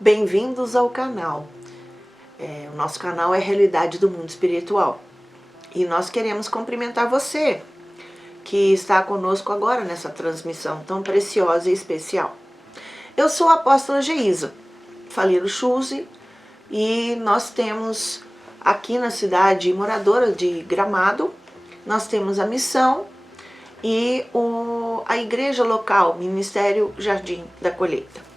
Bem-vindos ao canal. O nosso canal é Realidade do Mundo Espiritual. E nós queremos cumprimentar você que está conosco agora nessa transmissão tão preciosa e especial. Eu sou a apóstola Geisa Faliro Chuse e nós temos aqui na cidade, moradora de Gramado, nós temos a missão e a igreja local, Ministério Jardim da Colheita.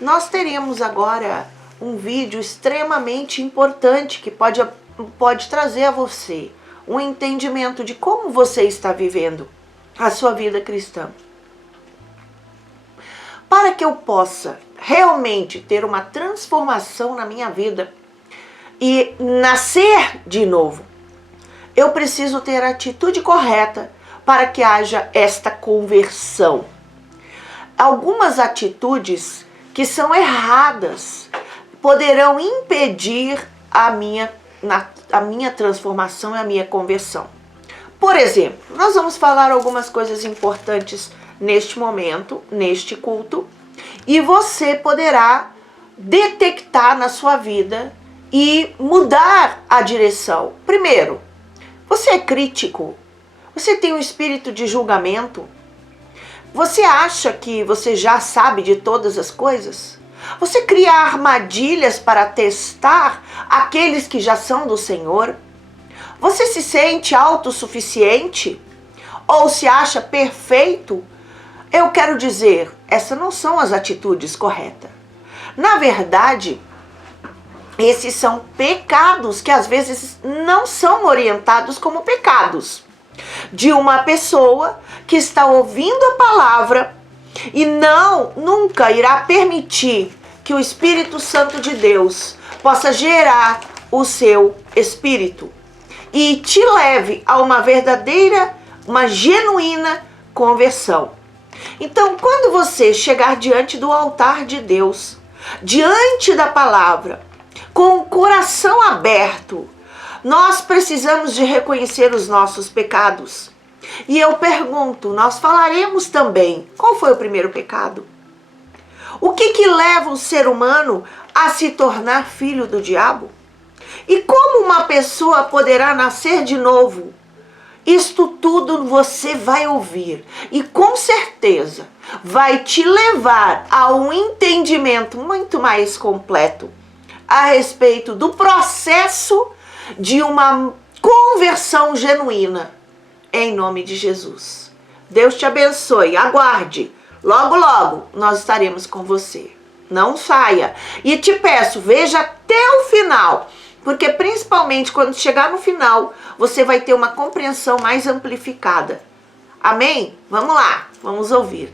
Nós teremos agora um vídeo extremamente importante que pode trazer a você um entendimento de como você está vivendo a sua vida cristã. Para que eu possa realmente ter uma transformação na minha vida e nascer de novo, eu preciso ter a atitude correta para que haja esta conversão. Algumas atitudes que são erradas poderão impedir a minha transformação e a minha conversão. Por exemplo, nós vamos falar algumas coisas importantes neste momento, neste culto, e você poderá detectar na sua vida e mudar a direção. Primeiro, você é crítico? Você tem um espírito de julgamento? Você acha que você já sabe de todas as coisas? Você cria armadilhas para testar aqueles que já são do Senhor? Você se sente autossuficiente? Ou se acha perfeito? Eu quero dizer, essas não são as atitudes corretas. Na verdade, esses são pecados que às vezes não são orientados como pecados. De uma pessoa que está ouvindo a palavra e nunca irá permitir que o Espírito Santo de Deus possa gerar o seu espírito e te leve a uma verdadeira, uma genuína conversão. Então, quando você chegar diante do altar de Deus, diante da palavra, com o coração aberto, nós precisamos de reconhecer os nossos pecados. E eu pergunto, nós falaremos também, qual foi o primeiro pecado? O que leva o ser humano a se tornar filho do diabo? E como uma pessoa poderá nascer de novo? Isto tudo você vai ouvir e com certeza vai te levar a um entendimento muito mais completo a respeito do processo de uma conversão genuína, em nome de Jesus. Deus te abençoe, aguarde, logo logo nós estaremos com você. Não saia e te peço, veja até o final, porque principalmente quando chegar no final, você vai ter uma compreensão mais amplificada. Amém? Vamos lá, vamos ouvir.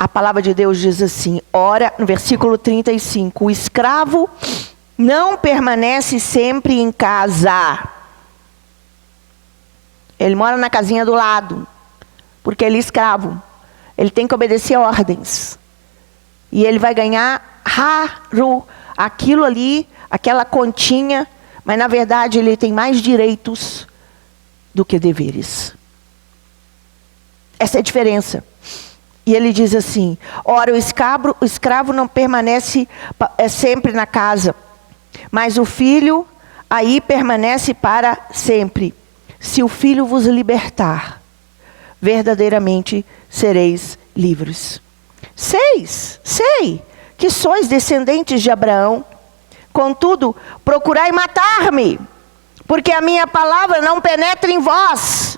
A palavra de Deus diz assim, ora, no versículo 35, o escravo não permanece sempre em casa. Ele mora na casinha do lado, porque ele é escravo. Ele tem que obedecer ordens. E ele vai ganhar raro aquilo ali, aquela continha, mas na verdade ele tem mais direitos do que deveres. Essa é a diferença. E ele diz assim: ora, o escravo não permanece sempre na casa, mas o filho aí permanece para sempre. Se o filho vos libertar, verdadeiramente sereis livres. Sei que sois descendentes de Abraão, contudo, procurai matar-me, porque a minha palavra não penetra em vós.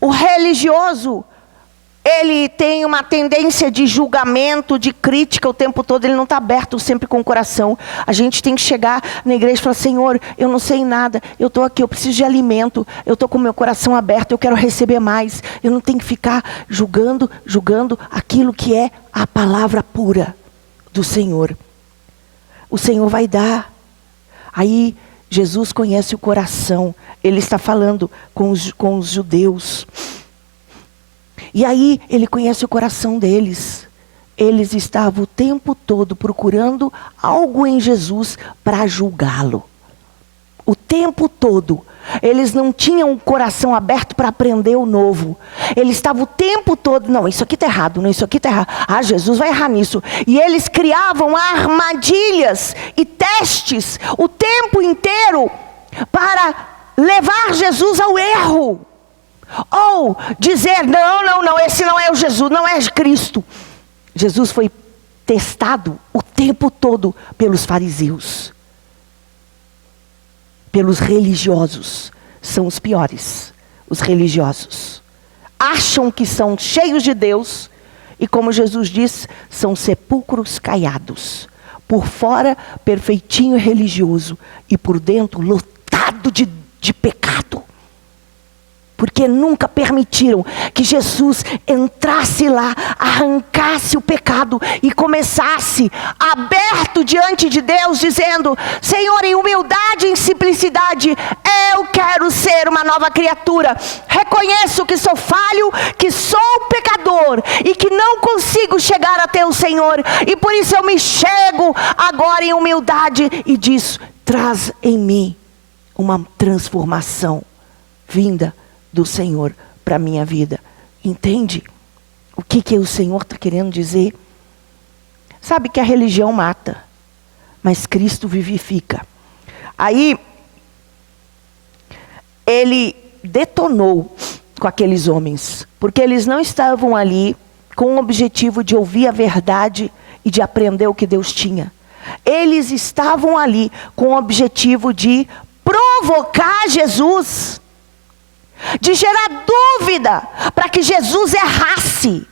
O religioso, ele tem uma tendência de julgamento, de crítica o tempo todo, ele não está aberto sempre com o coração. A gente tem que chegar na igreja e falar: Senhor, eu não sei nada, eu estou aqui, eu preciso de alimento, eu estou com o meu coração aberto, eu quero receber mais. Eu não tenho que ficar julgando aquilo que é a palavra pura do Senhor. O Senhor vai dar. Aí Jesus conhece o coração, ele está falando com os judeus. E aí ele conhece o coração deles. Eles estavam o tempo todo procurando algo em Jesus para julgá-lo. O tempo todo. Eles não tinham o coração aberto para aprender o novo. Eles estavam o tempo todo: não, isso aqui está errado, não, isso aqui está errado. Ah, Jesus vai errar nisso. E eles criavam armadilhas e testes o tempo inteiro para levar Jesus ao erro. Ou dizer: não, esse não é o Jesus, não é Cristo. Jesus foi testado o tempo todo pelos fariseus. Pelos religiosos. São os piores, os religiosos. Acham que são cheios de Deus. E como Jesus diz, são sepulcros caiados. Por fora, perfeitinho e religioso. E por dentro, lotado de pecado. Porque nunca permitiram que Jesus entrasse lá, arrancasse o pecado e começasse aberto diante de Deus, dizendo: Senhor, em humildade e em simplicidade, eu quero ser uma nova criatura. Reconheço que sou falho, que sou pecador e que não consigo chegar até o Senhor. E por isso eu me chego agora em humildade e diz: traz em mim uma transformação vinda do Senhor para a minha vida. Entende o que o Senhor está querendo dizer? Sabe que a religião mata, mas Cristo vivifica. Aí ele detonou com aqueles homens, porque eles não estavam ali com o objetivo de ouvir a verdade e de aprender o que Deus tinha. Eles estavam ali com o objetivo de provocar Jesus, de gerar dúvida, para que Jesus errasse.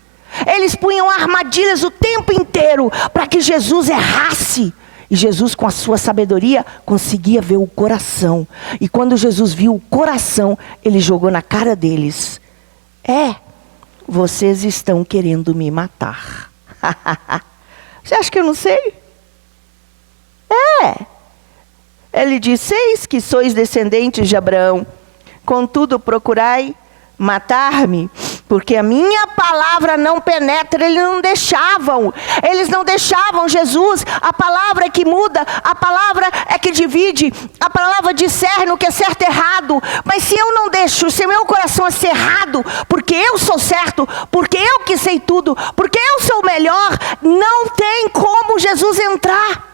Eles punham armadilhas o tempo inteiro, para que Jesus errasse. E Jesus, com a sua sabedoria, conseguia ver o coração. E quando Jesus viu o coração, ele jogou na cara deles: vocês estão querendo me matar. Você acha que eu não sei? Ele disse: eis que sois descendentes de Abraão, contudo procurai matar-me, porque a minha palavra não penetra. Eles não deixavam Jesus. A palavra é que muda, a palavra é que divide, a palavra discerne o que é certo e errado. Mas se eu não deixo, se meu coração é cerrado, porque eu sou certo, porque eu que sei tudo, porque eu sou o melhor, não tem como Jesus entrar.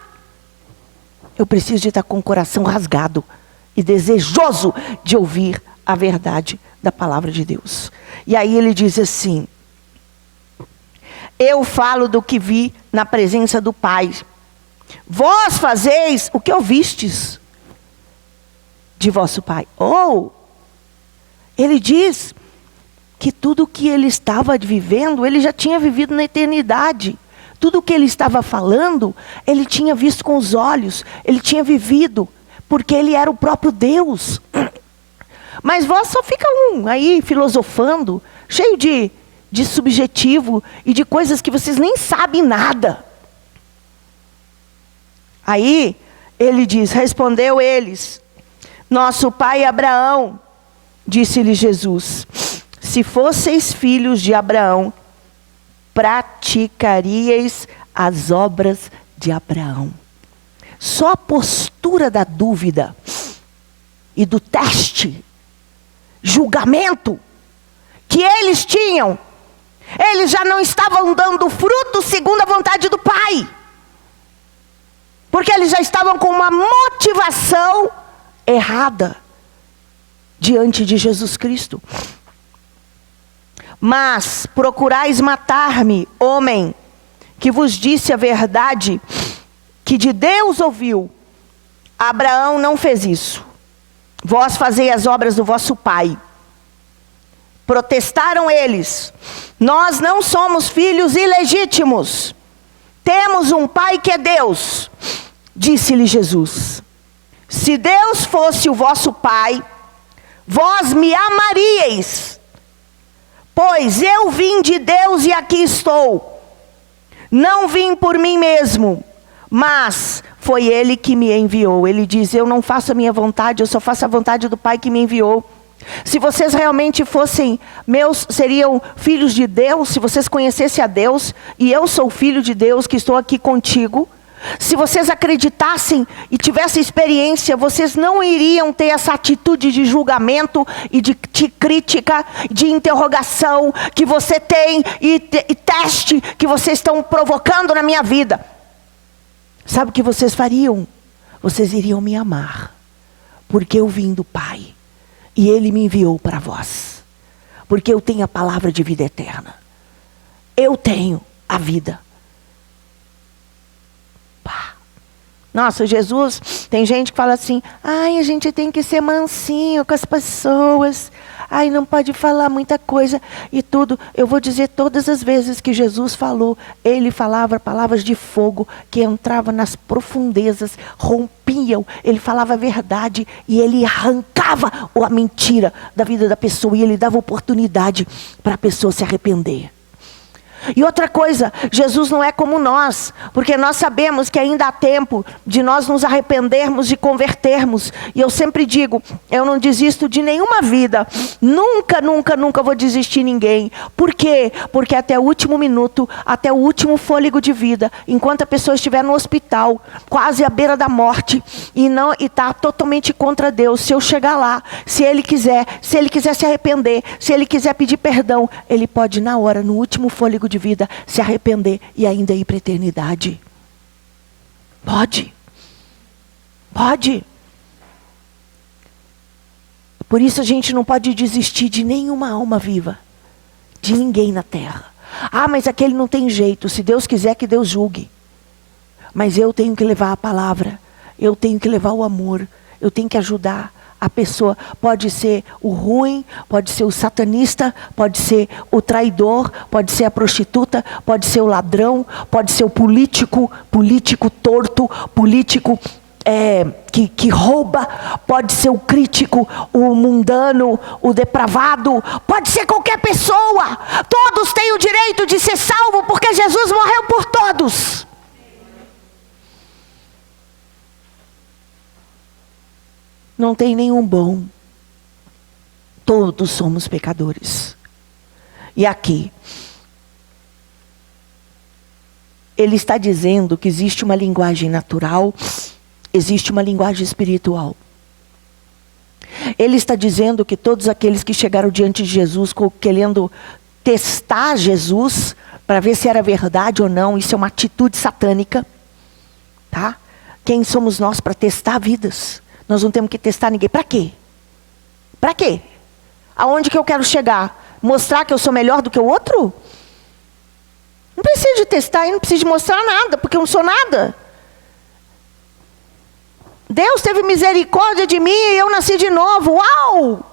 Eu preciso de estar com o coração rasgado e desejoso de ouvir a verdade da palavra de Deus. E aí ele diz assim: eu falo do que vi na presença do Pai. Vós fazeis o que ouvistes de vosso pai. Ele diz que tudo que ele estava vivendo, ele já tinha vivido na eternidade. Tudo que ele estava falando, ele tinha visto com os olhos, ele tinha vivido, porque ele era o próprio Deus. Mas vós só fica aí filosofando, cheio de subjetivo e de coisas que vocês nem sabem nada. Aí ele diz: respondeu eles: nosso pai Abraão. Disse-lhe Jesus: se fosseis filhos de Abraão, praticaríeis as obras de Abraão. Só a postura da dúvida e do teste, julgamento que eles tinham, eles já não estavam dando fruto segundo a vontade do Pai. Porque eles já estavam com uma motivação errada diante de Jesus Cristo. Mas procurais matar-me, homem, que vos disse a verdade, que de Deus ouviu. Abraão não fez isso. Vós fazei as obras do vosso pai. Protestaram eles: nós não somos filhos ilegítimos. Temos um pai que é Deus. Disse-lhe Jesus: se Deus fosse o vosso pai, vós me amaríeis, pois eu vim de Deus e aqui estou. Não vim por mim mesmo, mas foi Ele que me enviou. Ele diz: eu não faço a minha vontade, eu só faço a vontade do Pai que me enviou. Se vocês realmente fossem meus, seriam filhos de Deus, se vocês conhecessem a Deus, e eu sou filho de Deus que estou aqui contigo, se vocês acreditassem e tivessem experiência, vocês não iriam ter essa atitude de julgamento e de crítica, de interrogação que você tem e teste que vocês estão provocando na minha vida. Sabe o que vocês fariam? Vocês iriam me amar, porque eu vim do Pai e Ele me enviou para vós, porque eu tenho a palavra de vida eterna. Eu tenho a vida. Nossa, Jesus, tem gente que fala assim: ai, a gente tem que ser mansinho com as pessoas, ai, não pode falar muita coisa e tudo. Eu vou dizer, todas as vezes que Jesus falou, Ele falava palavras de fogo, que entravam nas profundezas, rompiam, Ele falava a verdade e Ele arrancava a mentira da vida da pessoa e Ele dava oportunidade para a pessoa se arrepender. E outra coisa, Jesus não é como nós, porque nós sabemos que ainda há tempo de nós nos arrependermos, de convertermos. E eu sempre digo, eu não desisto de nenhuma vida, nunca, nunca, nunca vou desistir de ninguém. Por quê? Porque até o último minuto, até o último fôlego de vida, enquanto a pessoa estiver no hospital, quase à beira da morte, e está totalmente contra Deus, se eu chegar lá, se ele quiser se arrepender, se ele quiser pedir perdão, ele pode na hora, no último fôlego de vida, se arrepender e ainda ir para a eternidade. Pode. Por isso a gente não pode desistir de nenhuma alma viva, de ninguém na terra. Ah, mas aquele não tem jeito, se Deus quiser que Deus julgue. Mas eu tenho que levar a palavra, eu tenho que levar o amor, eu tenho que ajudar. A pessoa pode ser o ruim, pode ser o satanista, pode ser o traidor, pode ser a prostituta, pode ser o ladrão, pode ser o político torto, político que rouba, pode ser o crítico, o mundano, o depravado, pode ser qualquer pessoa. Todos têm o direito de ser salvos porque Jesus morreu por todos. Não tem nenhum bom. Todos somos pecadores. E aqui, ele está dizendo que existe uma linguagem natural, existe uma linguagem espiritual. Ele está dizendo que todos aqueles que chegaram diante de Jesus, querendo testar Jesus, para ver se era verdade ou não, isso é uma atitude satânica. Tá? Quem somos nós para testar vidas? Nós não temos que testar ninguém. Para quê? Para quê? Aonde que eu quero chegar? Mostrar que eu sou melhor do que o outro? Não preciso de testar e não preciso de mostrar nada, porque eu não sou nada. Deus teve misericórdia de mim e eu nasci de novo. Uau!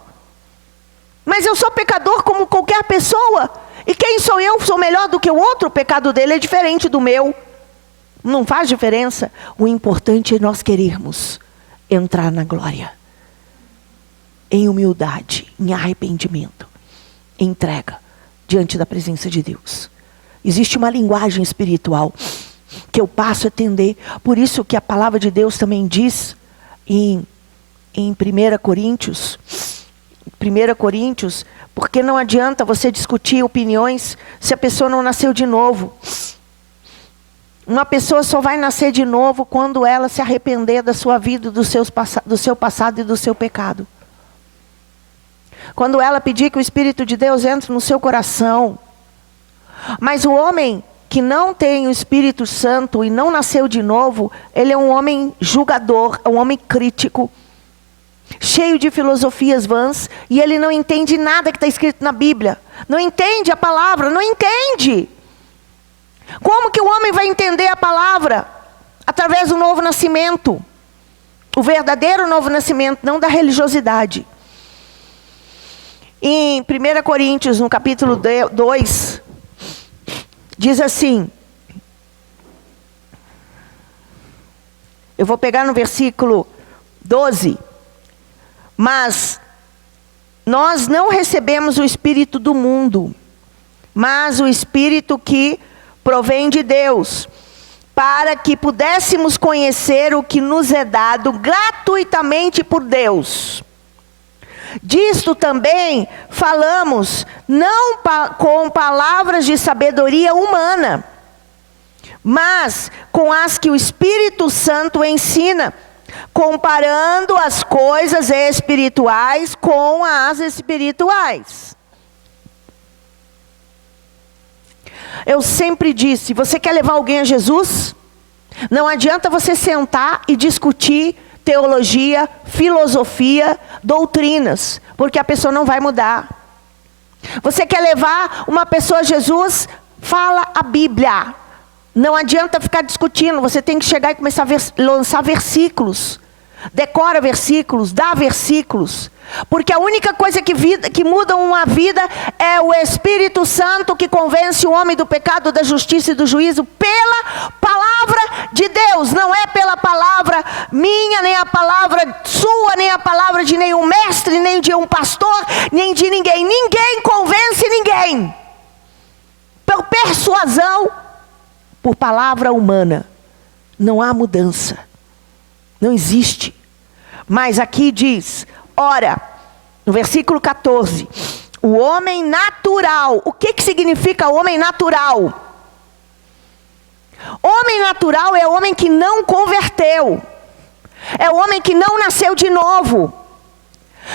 Mas eu sou pecador como qualquer pessoa. E quem sou eu? Sou melhor do que o outro? O pecado dele é diferente do meu. Não faz diferença. O importante é nós querermos entrar na glória, em humildade, em arrependimento, em entrega, diante da presença de Deus. Existe uma linguagem espiritual, que eu passo a entender, por isso que a palavra de Deus também diz, em 1 Coríntios, porque não adianta você discutir opiniões, se a pessoa não nasceu de novo. Uma pessoa só vai nascer de novo quando ela se arrepender da sua vida, do seu passado e do seu pecado. Quando ela pedir que o Espírito de Deus entre no seu coração. Mas o homem que não tem o Espírito Santo e não nasceu de novo, ele é um homem julgador, é um homem crítico, cheio de filosofias vãs, e ele não entende nada que está escrito na Bíblia. Não entende a palavra, não entende. Como que o homem vai entender a palavra? Através do novo nascimento. O verdadeiro novo nascimento, não da religiosidade. Em 1 Coríntios, no capítulo 2, diz assim, eu vou pegar no versículo 12, mas nós não recebemos o Espírito do mundo, mas o Espírito que provém de Deus, para que pudéssemos conhecer o que nos é dado gratuitamente por Deus. Disto também falamos, não com palavras de sabedoria humana, mas com as que o Espírito Santo ensina, comparando as coisas espirituais com as espirituais. Eu sempre disse, você quer levar alguém a Jesus? Não adianta você sentar e discutir teologia, filosofia, doutrinas, porque a pessoa não vai mudar. Você quer levar uma pessoa a Jesus? Fala a Bíblia. Não adianta ficar discutindo, você tem que chegar e começar a lançar versículos. Decora versículos, dá versículos. Porque a única coisa que muda uma vida é o Espírito Santo que convence o homem do pecado, da justiça e do juízo pela palavra de Deus. Não é pela palavra minha, nem a palavra sua, nem a palavra de nenhum mestre, nem de um pastor, nem de ninguém. Ninguém convence ninguém. Por persuasão, por palavra humana. Não há mudança. Não existe. Mas aqui diz, ora, no versículo 14, o homem natural. O que significa homem natural? Homem natural é o homem que não converteu. É o homem que não nasceu de novo.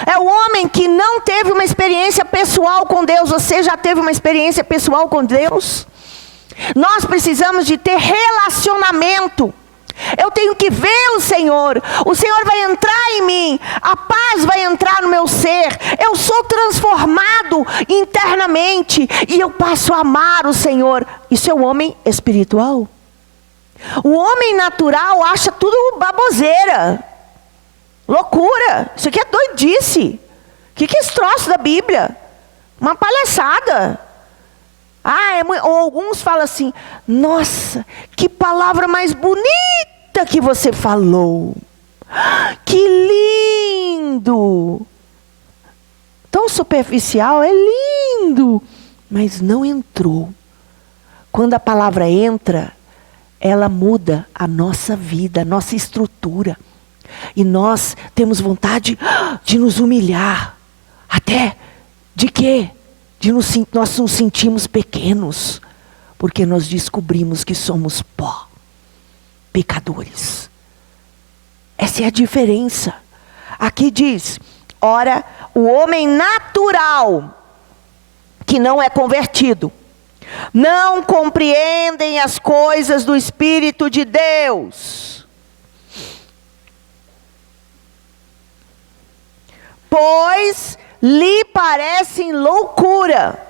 É o homem que não teve uma experiência pessoal com Deus. Você já teve uma experiência pessoal com Deus? Nós precisamos de ter relacionamento. Eu tenho que ver o Senhor vai entrar em mim, a paz vai entrar no meu ser, eu sou transformado internamente, e eu passo a amar o Senhor. Isso é o homem espiritual. O homem natural acha tudo baboseira, loucura, isso aqui é doidice. O que é esse troço da Bíblia? Uma palhaçada. Ou alguns falam assim, nossa, que palavra mais bonita que você falou. Que lindo. Tão superficial, é lindo. Mas não entrou. Quando a palavra entra, ela muda a nossa vida, a nossa estrutura. E nós temos vontade de nos humilhar. Até de quê? Nós nos sentimos pequenos, porque nós descobrimos que somos pó, pecadores. Essa é a diferença. Aqui diz, ora, o homem natural, que não é convertido, não compreendem as coisas do Espírito de Deus, pois lhe parecem loucura,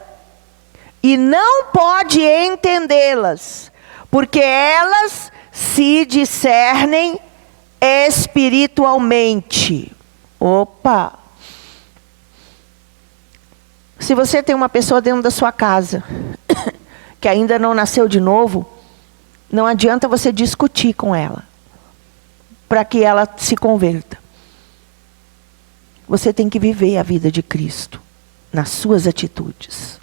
e não pode entendê-las, porque elas se discernem espiritualmente. Opa! Se você tem uma pessoa dentro da sua casa, que ainda não nasceu de novo, não adianta você discutir com ela, para que ela se converta. Você tem que viver a vida de Cristo, nas suas atitudes.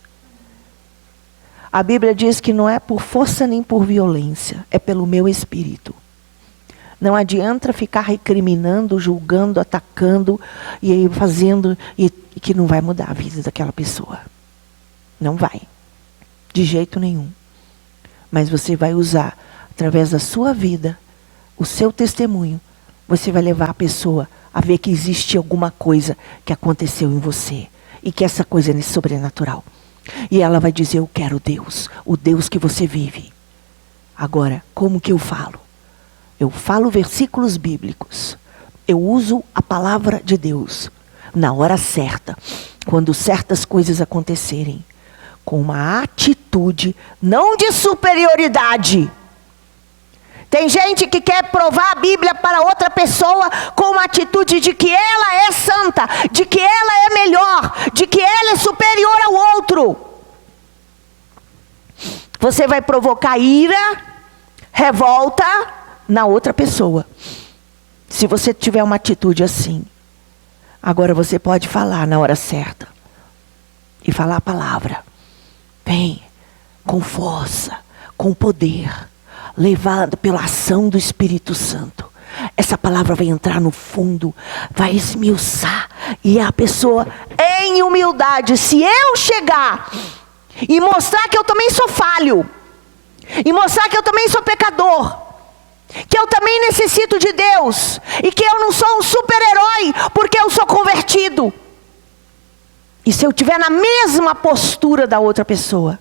A Bíblia diz que não é por força nem por violência, é pelo meu espírito. Não adianta ficar recriminando, julgando, atacando, e fazendo, e que não vai mudar a vida daquela pessoa. Não vai, de jeito nenhum. Mas você vai usar, através da sua vida, o seu testemunho, você vai levar a pessoa a ver que existe alguma coisa que aconteceu em você. e que essa coisa é sobrenatural. E ela vai dizer, eu quero Deus, o Deus que você vive. Agora, como que eu falo? Eu falo versículos bíblicos. Eu uso a palavra de Deus na hora certa, quando certas coisas acontecerem, com uma atitude não de superioridade. Tem gente que quer provar a Bíblia para outra pessoa com uma atitude de que ela é santa, de que ela é melhor, de que ela é superior ao outro. Você vai provocar ira, revolta na outra pessoa. Se você tiver uma atitude assim. Agora você pode falar na hora certa. E falar a palavra. Vem com força, com poder, levada pela ação do Espírito Santo. Essa palavra vai entrar no fundo, vai esmiuçar. E a pessoa, em humildade, se eu chegar e mostrar que eu também sou falho, e mostrar que eu também sou pecador, que eu também necessito de Deus, e que eu não sou um super-herói, porque eu sou convertido. E se eu estiver na mesma postura da outra pessoa,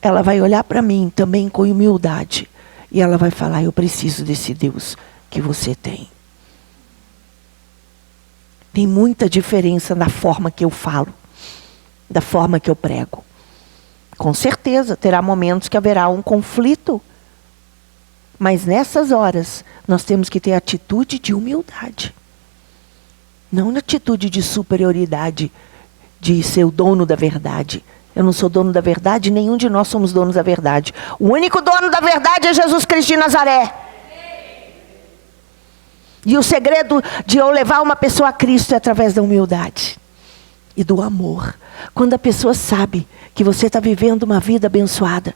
ela vai olhar para mim também com humildade, e ela vai falar, eu preciso desse Deus que você tem. Tem muita diferença na forma que eu falo, da forma que eu prego. Com certeza, terá momentos que haverá um conflito. Mas nessas horas, nós temos que ter atitude de humildade. Não atitude de superioridade, de ser o dono da verdade. Eu não sou dono da verdade, nenhum de nós somos donos da verdade. O único dono da verdade é Jesus Cristo de Nazaré. E o segredo de eu levar uma pessoa a Cristo é através da humildade e do amor. Quando a pessoa sabe que você está vivendo uma vida abençoada,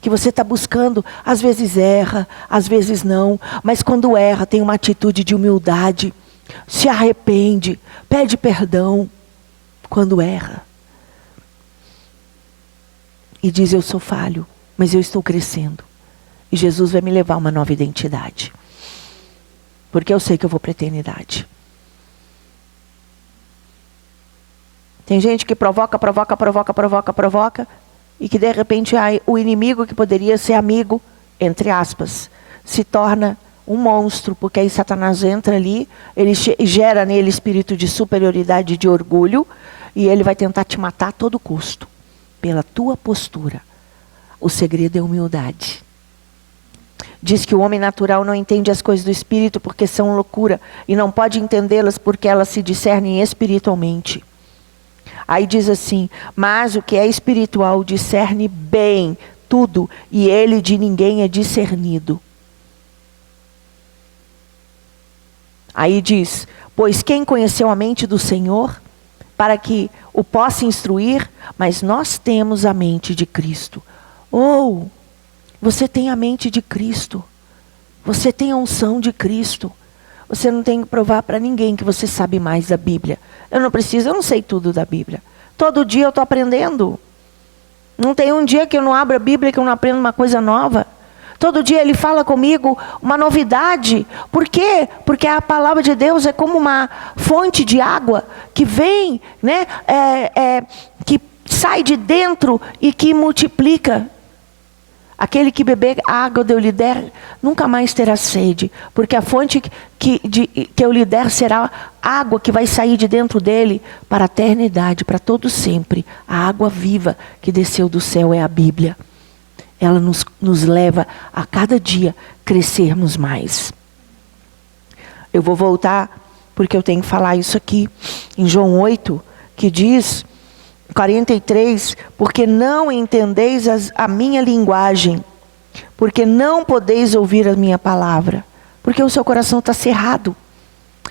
que você está buscando, às vezes erra, às vezes não, mas quando erra tem uma atitude de humildade, se arrepende, pede perdão quando erra. E diz, eu sou falho, mas eu estou crescendo. E Jesus vai me levar a uma nova identidade. Porque eu sei que eu vou para a eternidade. Tem gente que provoca, e que de repente o inimigo que poderia ser amigo, entre aspas, se torna um monstro, porque aí Satanás entra ali, ele gera nele espírito de superioridade, de orgulho, e ele vai tentar te matar a todo custo, pela tua postura. O segredo é humildade. Diz que o homem natural não entende as coisas do Espírito porque são loucura, e não pode entendê-las porque elas se discernem espiritualmente. Aí diz assim, mas o que é espiritual discerne bem tudo, e ele de ninguém é discernido. Aí diz, pois quem conheceu a mente do Senhor, para que o possa instruir, mas nós temos a mente de Cristo. Ou, você tem a mente de Cristo, você tem a unção de Cristo. Você não tem que provar para ninguém que você sabe mais da Bíblia. Eu não sei tudo da Bíblia. Todo dia eu estou aprendendo. Não tem um dia que eu não abro a Bíblia que eu não aprendo uma coisa nova. Todo dia ele fala comigo uma novidade. Por quê? Porque a palavra de Deus é como uma fonte de água que vem, né? Que sai de dentro e que multiplica. Aquele que beber a água que eu lhe der, nunca mais terá sede. Porque a fonte que eu lhe der será água que vai sair de dentro dele para a eternidade, para todo sempre. A água viva que desceu do céu é a Bíblia. Ela nos leva a cada dia crescermos mais. Eu vou voltar, porque eu tenho que falar isso aqui. Em João 8, que diz... 43, porque não entendeis a minha linguagem, porque não podeis ouvir a minha palavra, porque o seu coração está cerrado.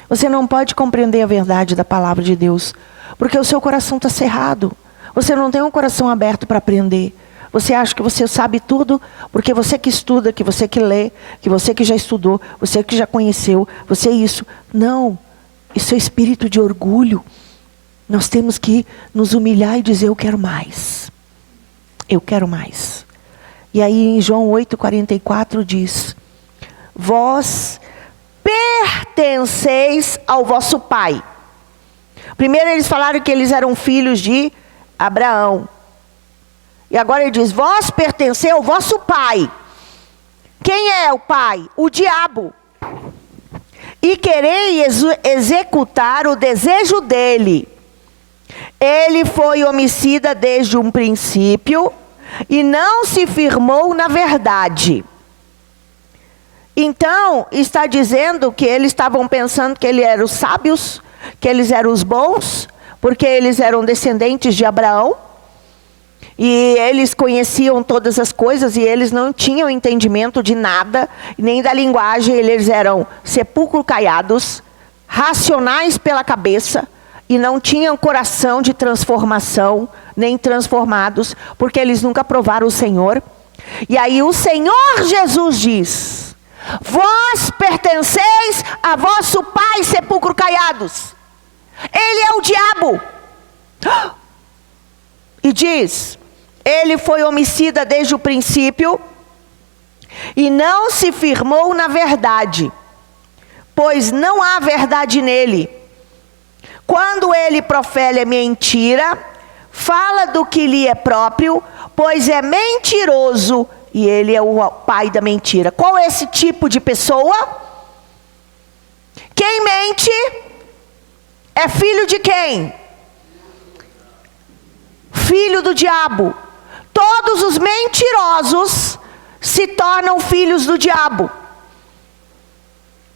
Você não pode compreender a verdade da palavra de Deus, porque o seu coração está cerrado. Você não tem um coração aberto para aprender. Você acha que você sabe tudo, porque você que estuda, que você que lê, que você que já estudou, você que já conheceu, você é isso. Não, isso é espírito de orgulho. Nós temos que nos humilhar e dizer, eu quero mais. Eu quero mais. E aí em João 8,44 diz, vós pertenceis ao vosso pai, Primeiro eles falaram que eles eram filhos de Abraão. E agora ele diz, vós pertenceu ao vosso pai. Quem é o pai? O diabo. E quereis executar o desejo dele. Ele foi homicida desde um princípio e não se firmou na verdade. Então, está dizendo que eles estavam pensando que eles eram os sábios, que eles eram os bons, porque eles eram descendentes de Abraão. E eles conheciam todas as coisas e eles não tinham entendimento de nada, nem da linguagem. Eles eram sepulcro caiados, racionais pela cabeça, e não tinham coração de transformação, nem transformados, porque eles nunca provaram o Senhor. E aí o Senhor Jesus diz, vós pertenceis a vosso pai, sepulcro caiados. Ele é o diabo. E diz, ele foi homicida desde o princípio e não se firmou na verdade, pois não há verdade nele. Quando ele profere mentira, fala do que lhe é próprio, pois é mentiroso e ele é o pai da mentira. Qual é esse tipo de pessoa? Quem mente é filho de quem? Filho do diabo. Todos os mentirosos se tornam filhos do diabo.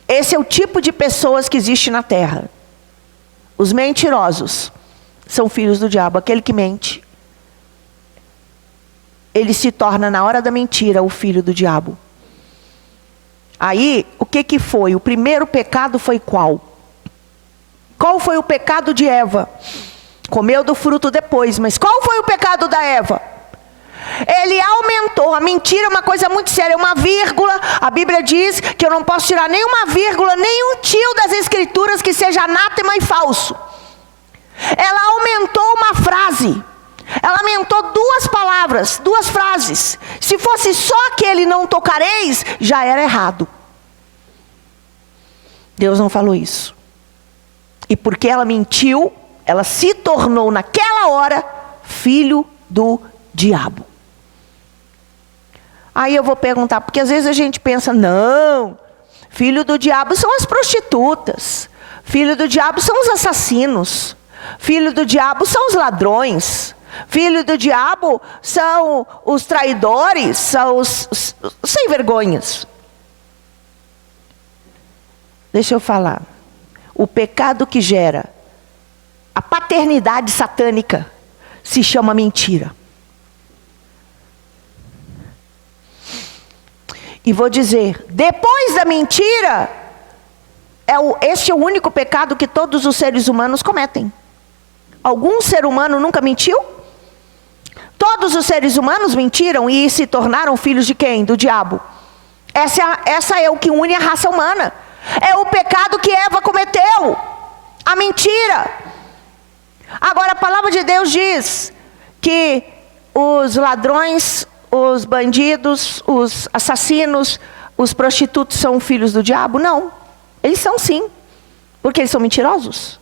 Esse é o tipo de pessoas que existe na terra. Os mentirosos são filhos do diabo. Aquele que mente, ele se torna na hora da mentira o filho do diabo. Aí, o que foi? O primeiro pecado foi qual? Qual foi o pecado de Eva? Comeu do fruto depois, mas qual foi o pecado da Eva? Ele aumentou. A mentira é uma coisa muito séria, uma vírgula. A Bíblia diz que eu não posso tirar nenhuma vírgula, nem um tio das escrituras que seja anátema e falso. Ela aumentou uma frase. Ela aumentou duas palavras, duas frases. Se fosse só aquele não tocareis, já era errado. Deus não falou isso. E porque ela mentiu, ela se tornou naquela hora filho do diabo. Aí eu vou perguntar, porque às vezes a gente pensa, não, filho do diabo são as prostitutas, filho do diabo são os assassinos, filho do diabo são os ladrões, filho do diabo são os traidores, são os sem vergonhas. Deixa eu falar, o pecado que gera a paternidade satânica se chama mentira. E vou dizer, depois da mentira, este é o único pecado que todos os seres humanos cometem. Algum ser humano nunca mentiu? Todos os seres humanos mentiram e se tornaram filhos de quem? Do diabo. Essa é o que une a raça humana. É o pecado que Eva cometeu. A mentira. Agora a palavra de Deus diz que os ladrões, os bandidos, os assassinos, os prostitutos são filhos do diabo? Não, eles são sim, porque eles são mentirosos.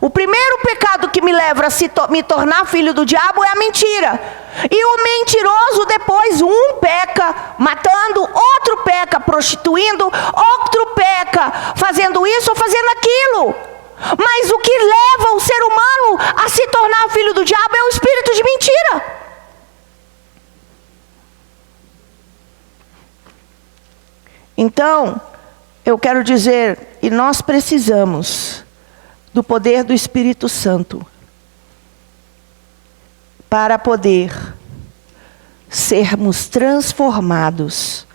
O primeiro pecado que me leva a me tornar filho do diabo é a mentira. E o mentiroso depois, um peca matando, outro peca prostituindo, outro peca fazendo isso ou fazendo aquilo. Mas o que leva o ser humano a se tornar filho do diabo é o espírito de mentira. Então, eu quero dizer, e nós precisamos do poder do Espírito Santo para poder sermos transformados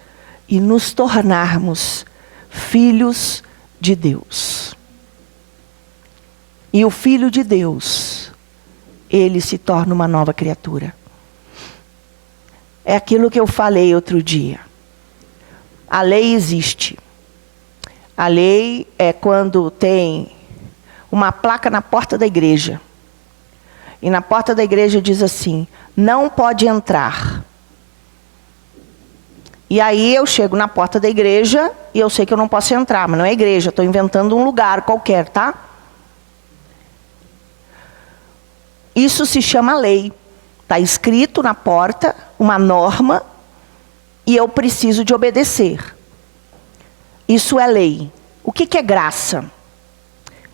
e nos tornarmos filhos de Deus. E o Filho de Deus, ele se torna uma nova criatura. É aquilo que eu falei outro dia. A lei existe. A lei é quando tem uma placa na porta da igreja. E na porta da igreja diz assim, não pode entrar. E aí eu chego na porta da igreja e eu sei que eu não posso entrar, mas não é igreja, estou inventando um lugar qualquer, tá? Isso se chama lei. Está escrito na porta uma norma e eu preciso de obedecer. Isso é lei. O que é graça?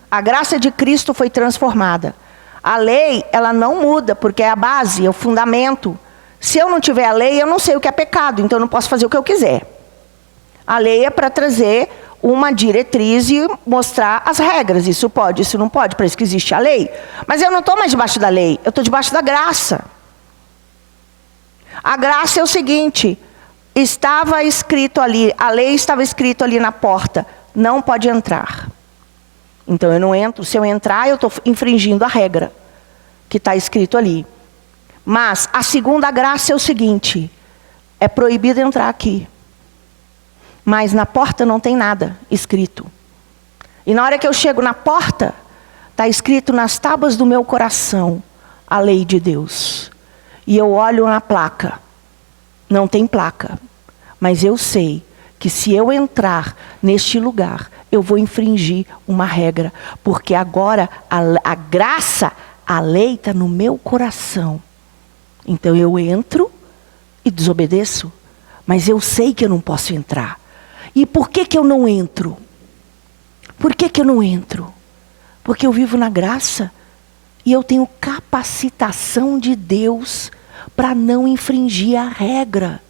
A graça de Cristo foi transformada. A lei, ela não muda, porque é a base, é o fundamento. Se eu não tiver a lei, eu não sei o que é pecado, então eu não posso fazer o que eu quiser. A lei é para trazer uma diretriz e mostrar as regras. Isso pode, isso não pode, para isso que existe a lei. Mas eu não estou mais debaixo da lei, eu estou debaixo da graça. A graça é o seguinte, estava escrito ali, a lei estava escrito ali na porta, não pode entrar. Então eu não entro, se eu entrar eu estou infringindo a regra que está escrito ali. Mas a segunda graça é o seguinte, é proibido entrar aqui. Mas na porta não tem nada escrito. E na hora que eu chego na porta, está escrito nas tábuas do meu coração, a lei de Deus. E eu olho na placa, não tem placa. Mas eu sei que se eu entrar neste lugar, eu vou infringir uma regra. Porque agora a graça, a lei está no meu coração. Então eu entro e desobedeço. Mas eu sei que eu não posso entrar. E por que eu não entro? Por que eu não entro? Porque eu vivo na graça. E eu tenho capacitação de Deus para não infringir a regra.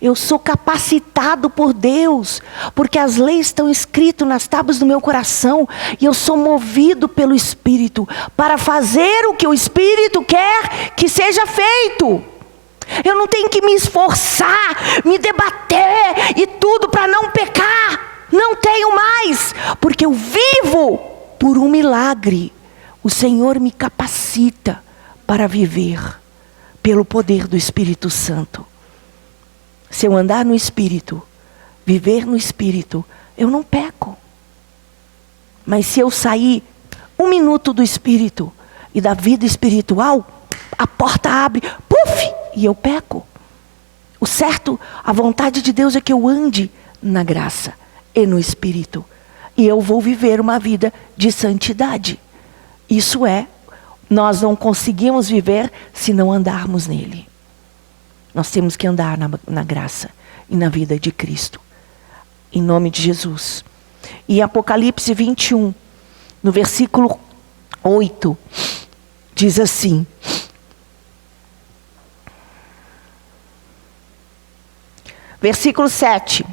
Eu sou capacitado por Deus, porque as leis estão escritas nas tábuas do meu coração, e eu sou movido pelo Espírito, para fazer o que o Espírito quer que seja feito. Eu não tenho que me esforçar, me debater e tudo para não pecar. Não tenho mais, porque eu vivo por um milagre. O Senhor me capacita para viver pelo poder do Espírito Santo. Se eu andar no Espírito, viver no Espírito, eu não peco. Mas se eu sair 1 minuto do Espírito e da vida espiritual, a porta abre, puf, e eu peco. O certo, a vontade de Deus é que eu ande na graça e no Espírito. E eu vou viver uma vida de santidade. Isso é, nós não conseguimos viver se não andarmos nele. Nós temos que andar na graça e na vida de Cristo. Em nome de Jesus. E Apocalipse 21, no versículo 8, diz assim. Versículo 7.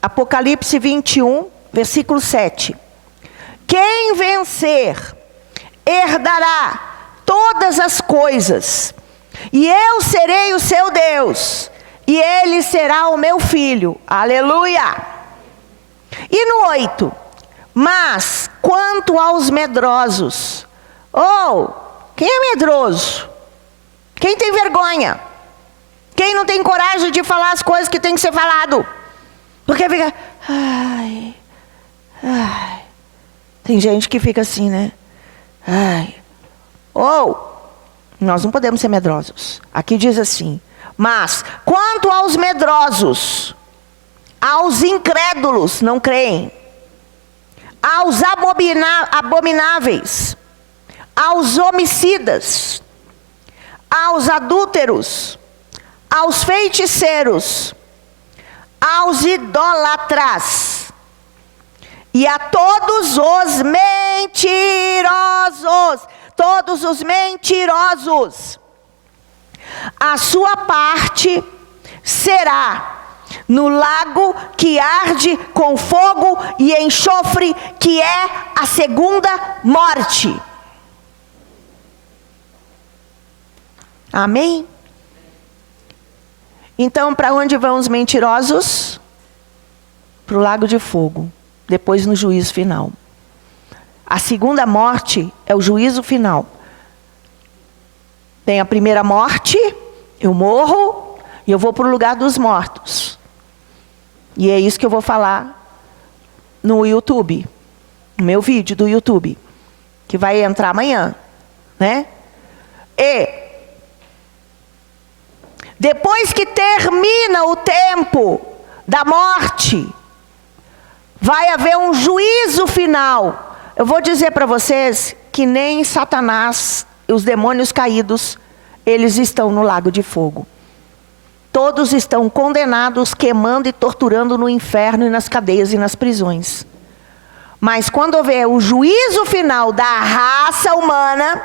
Apocalipse 21, versículo 7. Quem vencer, herdará todas as coisas. E eu serei o seu Deus, e ele será o meu filho. Aleluia! E no 8, mas quanto aos medrosos, quem é medroso? Quem tem vergonha? Quem não tem coragem de falar as coisas que tem que ser falado? Porque fica, tem gente que fica assim, né? Nós não podemos ser medrosos. Aqui diz assim, mas quanto aos medrosos, aos incrédulos, não creem, aos abomináveis, aos homicidas, aos adúlteros, aos feiticeiros, aos idólatras e a todos os mentirosos, a sua parte será no lago que arde com fogo e enxofre, que é a segunda morte. Amém? Então, para onde vão os mentirosos? Para o lago de fogo, depois no juízo final. A segunda morte é o juízo final. Tem a primeira morte, eu morro e eu vou para o lugar dos mortos. E é isso que eu vou falar no YouTube, no meu vídeo do YouTube, que vai entrar amanhã, né? E depois que termina o tempo da morte, vai haver um juízo final. Eu vou dizer para vocês que nem Satanás, os demônios caídos, eles estão no lago de fogo. Todos estão condenados, queimando e torturando no inferno e nas cadeias e nas prisões. Mas quando houver o juízo final da raça humana,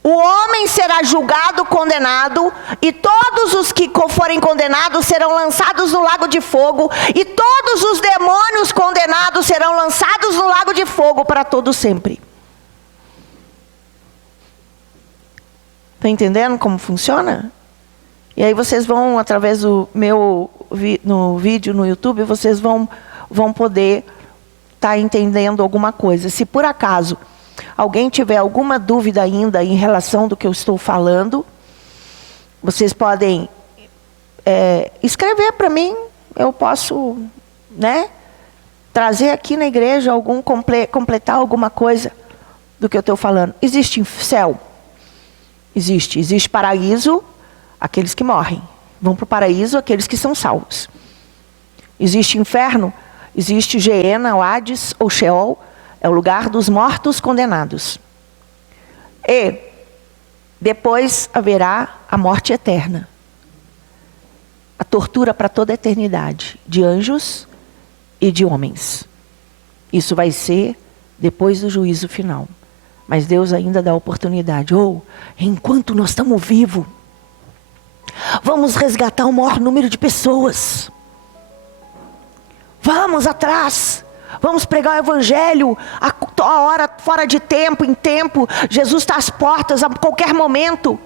o homem será julgado, condenado, e todos os que forem condenados serão lançados no lago de fogo, e todos os demônios condenados serão lançados no lago de fogo para todo sempre. Está entendendo como funciona? E aí vocês vão, através do meu no vídeo no YouTube, vocês vão poder estar entendendo alguma coisa. Se por acaso alguém tiver alguma dúvida ainda em relação do que eu estou falando, vocês podem escrever para mim. Eu posso, trazer aqui na igreja completar alguma coisa do que eu estou falando. Existe céu? Existe paraíso, aqueles que morrem. Vão para o paraíso aqueles que são salvos. Existe inferno? Existe Geena, o Hades ou Sheol, é o lugar dos mortos condenados. E depois haverá a morte eterna. A tortura para toda a eternidade, de anjos e de homens. Isso vai ser depois do juízo final. Mas Deus ainda dá oportunidade. Enquanto nós estamos vivos, vamos resgatar o maior número de pessoas. Vamos atrás. Vamos pregar o evangelho a hora, fora de tempo, em tempo. Jesus está às portas a qualquer momento.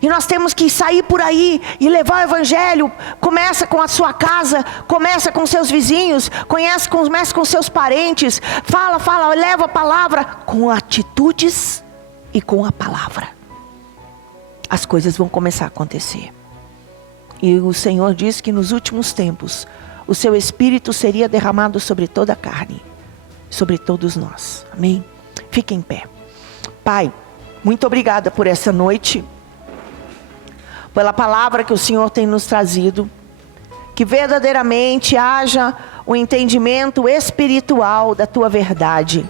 E nós temos que sair por aí e levar o evangelho. Começa com a sua casa, começa com seus vizinhos, começa com seus parentes. Fala, leva a palavra com atitudes e com a palavra. As coisas vão começar a acontecer. E o Senhor diz que nos últimos tempos o seu Espírito seria derramado sobre toda a carne, sobre todos nós. Amém? Fique em pé. Pai, muito obrigada por essa noite, pela palavra que o Senhor tem nos trazido. Que verdadeiramente haja o entendimento espiritual da tua verdade.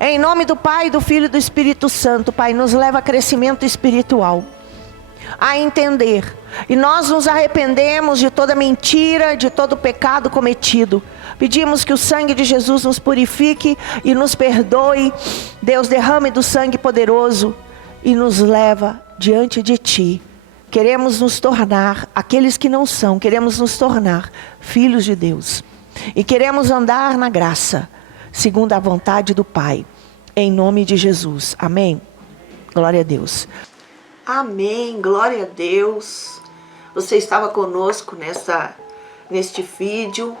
Em nome do Pai, do Filho e do Espírito Santo, Pai, nos leva a crescimento espiritual, a entender. E nós nos arrependemos de toda mentira, de todo pecado cometido. Pedimos que o sangue de Jesus nos purifique e nos perdoe. Deus, derrame do sangue poderoso e nos leva diante de Ti. Queremos nos tornar aqueles que não são, queremos nos tornar filhos de Deus. E queremos andar na graça, segundo a vontade do Pai. Em nome de Jesus. Amém. Glória a Deus. Amém, glória a Deus. Você estava conosco neste vídeo.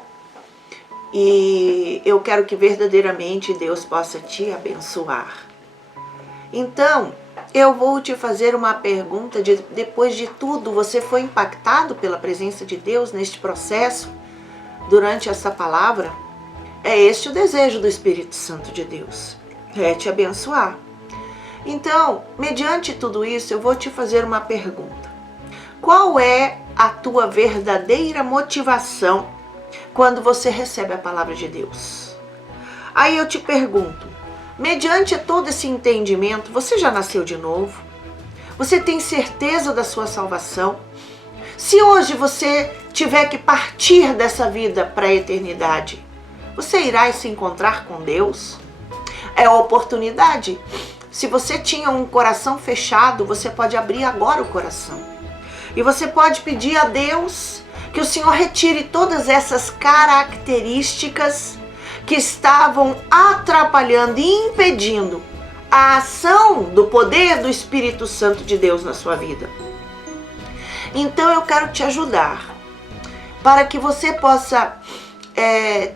E eu quero que verdadeiramente Deus possa te abençoar. Então, eu vou te fazer uma pergunta. Depois de tudo, você foi impactado pela presença de Deus neste processo? Durante essa palavra? É este o desejo do Espírito Santo de Deus. É te abençoar. Então, mediante tudo isso, eu vou te fazer uma pergunta. Qual é a tua verdadeira motivação quando você recebe a palavra de Deus? Aí eu te pergunto, mediante todo esse entendimento, você já nasceu de novo? Você tem certeza da sua salvação? Se hoje você tiver que partir dessa vida para a eternidade, você irá se encontrar com Deus? É a oportunidade. Se você tinha um coração fechado, você pode abrir agora o coração. E você pode pedir a Deus que o Senhor retire todas essas características que estavam atrapalhando e impedindo a ação do poder do Espírito Santo de Deus na sua vida. Então eu quero te ajudar para que você possa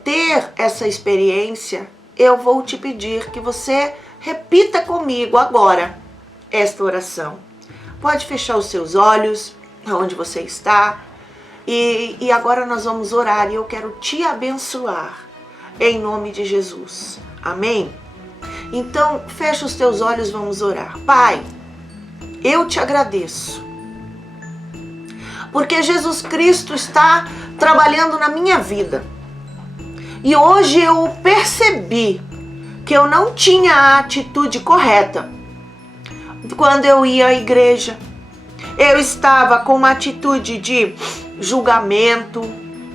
ter essa experiência. Eu vou te pedir que você repita comigo agora esta oração. Pode fechar os seus olhos, onde você está. E agora nós vamos orar e eu quero te abençoar. Em nome de Jesus. Amém? Então, fecha os teus olhos, vamos orar. Pai, eu te agradeço. Porque Jesus Cristo está trabalhando na minha vida. E hoje eu percebi que eu não tinha a atitude correta. Quando eu ia à igreja, eu estava com uma atitude de julgamento,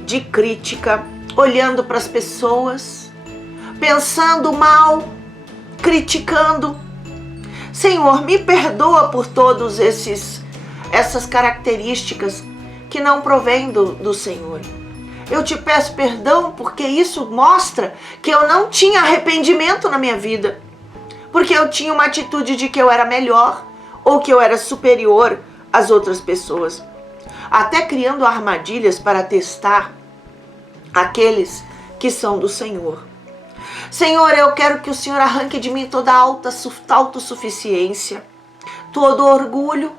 de crítica, olhando para as pessoas, pensando mal, criticando. Senhor, me perdoa por todos essas características que não provêm do Senhor. Eu te peço perdão porque isso mostra que eu não tinha arrependimento na minha vida. Porque eu tinha uma atitude de que eu era melhor ou que eu era superior às outras pessoas. Até criando armadilhas para testar aqueles que são do Senhor. Senhor, eu quero que o Senhor arranque de mim toda autossuficiência, todo orgulho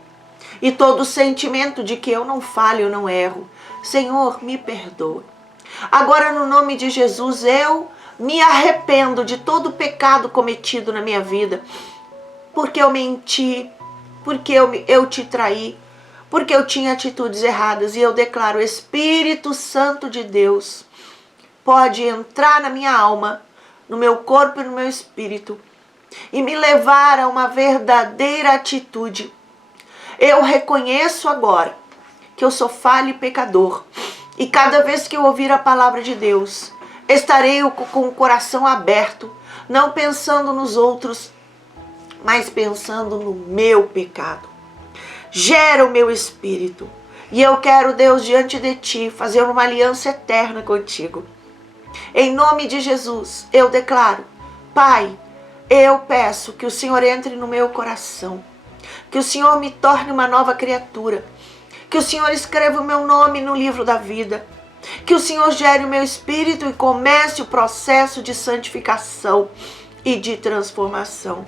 e todo sentimento de que eu não falho, eu não erro. Senhor, me perdoa. Agora, no nome de Jesus, eu me arrependo de todo o pecado cometido na minha vida, porque eu menti, porque eu te traí, porque eu tinha atitudes erradas, e eu declaro: Espírito Santo de Deus, pode entrar na minha alma, no meu corpo e no meu espírito, e me levar a uma verdadeira atitude. Eu reconheço agora que eu sou falho e pecador, e cada vez que eu ouvir a palavra de Deus, estarei com o coração aberto, não pensando nos outros, mas pensando no meu pecado. Gera o meu espírito, e eu quero, Deus, diante de Ti, fazer uma aliança eterna contigo. Em nome de Jesus, eu declaro: Pai, eu peço que o Senhor entre no meu coração, que o Senhor me torne uma nova criatura, que o Senhor escreva o meu nome no livro da vida, que o Senhor gere o meu espírito e comece o processo de santificação e de transformação.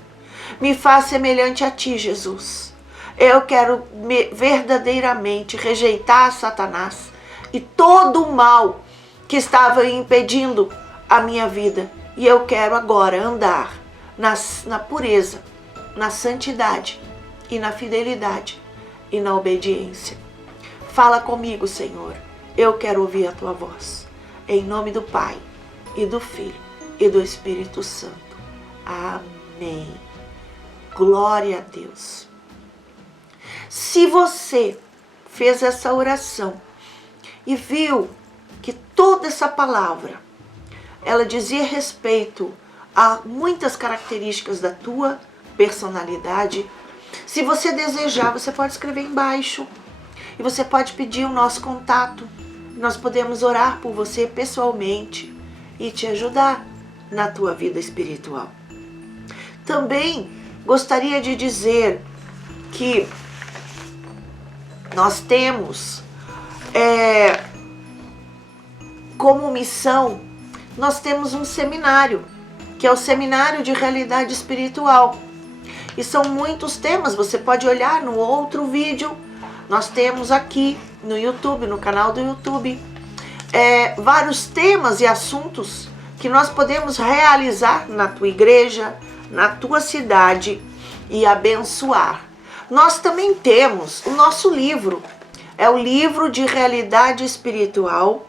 Me faz semelhante a Ti, Jesus. Eu quero verdadeiramente rejeitar Satanás e todo o mal que estava impedindo a minha vida. E eu quero agora andar na pureza, na santidade e na fidelidade e na obediência. Fala comigo, Senhor. Eu quero ouvir a Tua voz. Em nome do Pai, e do Filho, e do Espírito Santo. Amém. Glória a Deus. Se você fez essa oração e viu que toda essa palavra, ela dizia respeito a muitas características da tua personalidade, se você desejar, você pode escrever embaixo. E você pode pedir o nosso contato. Nós podemos orar por você pessoalmente e te ajudar na tua vida espiritual. Também gostaria de dizer que nós temos como missão, nós temos um seminário, que é o Seminário de Realidade Espiritual. E são muitos temas, você pode olhar no outro vídeo. Nós temos aqui no YouTube, no canal do YouTube, vários temas e assuntos que nós podemos realizar na tua igreja, na tua cidade e abençoar. Nós também temos o nosso livro, é o livro de realidade espiritual.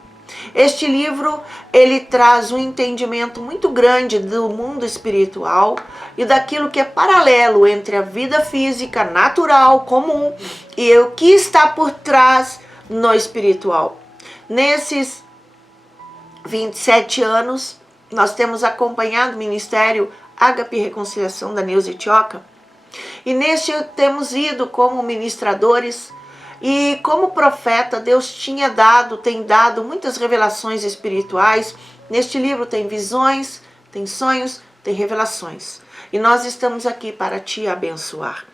Este livro, ele traz um entendimento muito grande do mundo espiritual e daquilo que é paralelo entre a vida física, natural, comum e o que está por trás no espiritual. Nesses 27 anos, nós temos acompanhado o Ministério Ágape e Reconciliação da Neuza Itioca, e neste temos ido como ministradores. E como profeta, Deus tem dado muitas revelações espirituais. Neste livro tem visões, tem sonhos, tem revelações. E nós estamos aqui para te abençoar.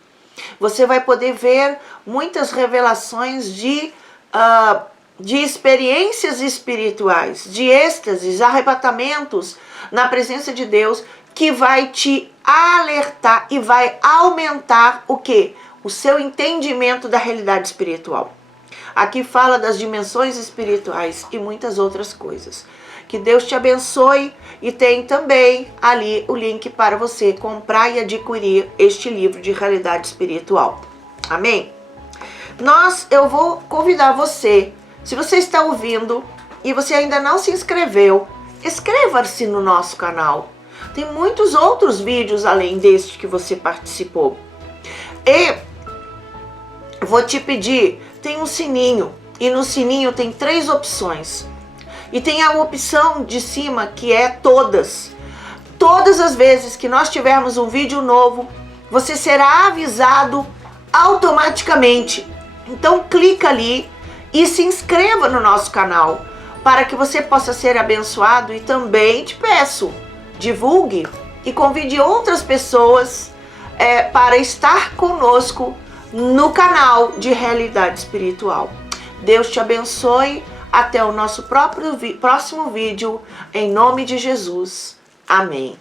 Você vai poder ver muitas revelações de experiências espirituais, de êxtases, arrebatamentos na presença de Deus, que vai te alertar e vai aumentar o quê? O seu entendimento da realidade espiritual. Aqui fala das dimensões espirituais e muitas outras coisas. Que Deus te abençoe, e tem também ali o link para você comprar e adquirir este livro de realidade espiritual. Amém? Eu vou convidar você, se você está ouvindo e você ainda não se inscreveu, inscreva-se no nosso canal. Tem muitos outros vídeos além deste que você participou. E vou te pedir, tem um sininho, e no sininho tem 3 opções. E tem a opção de cima que é todas. Todas as vezes que nós tivermos um vídeo novo, você será avisado automaticamente. Então clica ali e se inscreva no nosso canal para que você possa ser abençoado. E também te peço, divulgue e convide outras pessoas para estar conosco no canal de Realidade Espiritual. Deus te abençoe. Até o nosso próximo vídeo, em nome de Jesus. Amém.